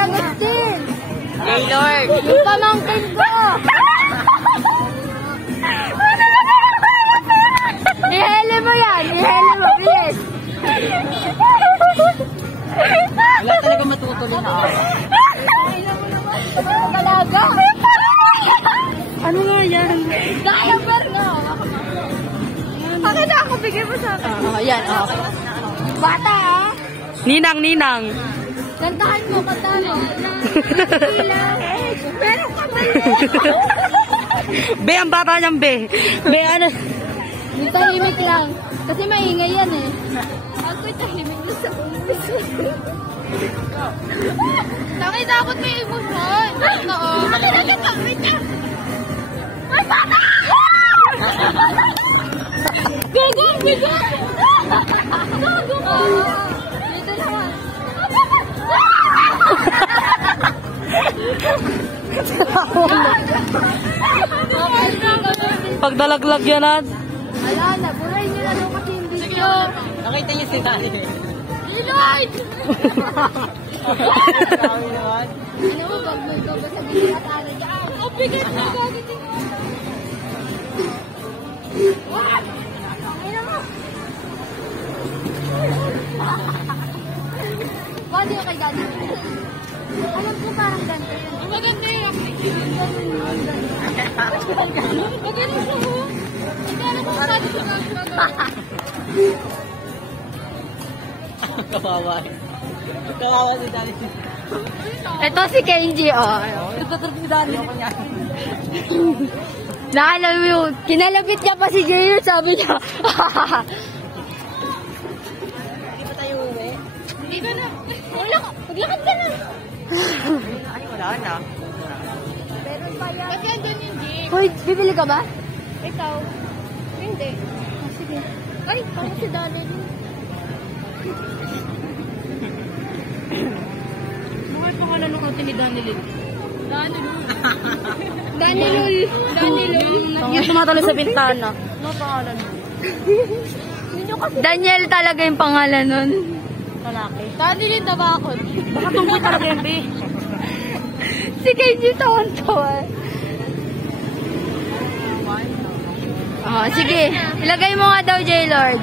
Agustin. Gaylord. Yung pamangkin ko. Ihele mo yan. Ihele mo, please. Wala talaga matutuloy na ako. Talaga. Ano nga yan? Diaper na. Bakit ako bigay mo sa akin? Yan, Bata, ah. Ninang. Kantahan mo, kantahan mo. Pero kamali. Be, ang bata niyang be. Be, ano? Tahimik lang. Kasi maingay yan eh. Ako'y tahimik lang sa umpis. Takot may emosyon. Oo. Wait ka. Ay, bata! Gago! Dito naman. Pagdalaglag yan at. Ala na, buray nyo na daw kasi yung video. Nakita niyo si Dali. Lloyd! Grabe naman. Ano mo, bagmoy ko ba sa binatala dyan? Ang bigat na gagawin mo. What? Ano mo? Body okay gano'n? Alam ko parang ganito yun. Ang maganda yun. Maganda siya mo. Maganda ko sa atin sa Kawawa. Kawawa si Dali. ito si Kenji, oh. Nagtatrap si Dali. Naalam mo yun, kinalapit niya pa si Jayo, sabi niya. Hindi pa tayo uwi? Hindi ka na. Wala ka, maglakad ka na. Ay, wala na. Meron pa yan. Kasi andun yung jeep. Hoy, bibili ka ba? Ikaw? Hindi. Sige. Ay, ako si Dali. Bakit pangalan ng ate ni Danilin? Danilul. Yung tumatalo sa bintana. Ano pangalan mo? Daniel talaga yung pangalan nun. Lalaki. Danilin na ba ako? Baka tungkol talaga yung be. Si Kenji tawan-tawa. Oh, sige. Ilagay mo nga daw, J-Lord.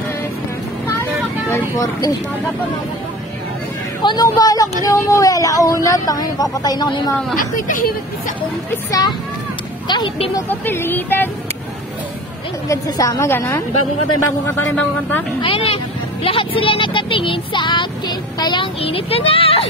12:40. Anong balak niyo umuwi? Alauna, tangin, papatay na ako ni Mama. Ako'y tahimik sa umpisa. Kahit di mo papilitan. Agad sasama, gano'n? Bagong kanta. Ayun eh, lahat sila nagkatingin sa akin. Kaya ang init ka na!